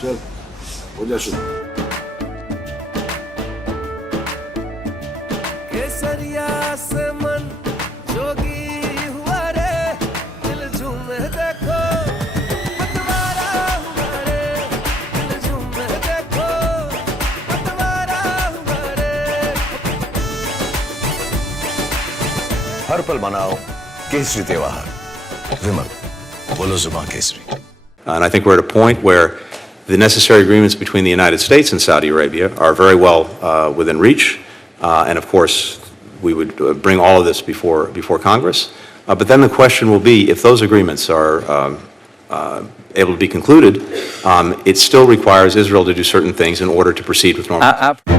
चल हो जा शुरू। केसरिया से मन जोगी हुआ रे, दिल झूमे देखो पतवारा हुआ रे, दिल झूमे देखो पतवारा हुआ रे। हर पल मनाओ केसरी त्योहार। विमल, बोलो जुबान Kesari. And I think we're at a point where the necessary agreements between the United States and Saudi Arabia are very well within reach. And of course, we would bring all of this before Congress. But then the question will be, if those agreements are able to be concluded, it still requires Israel to do certain things in order to proceed with normal.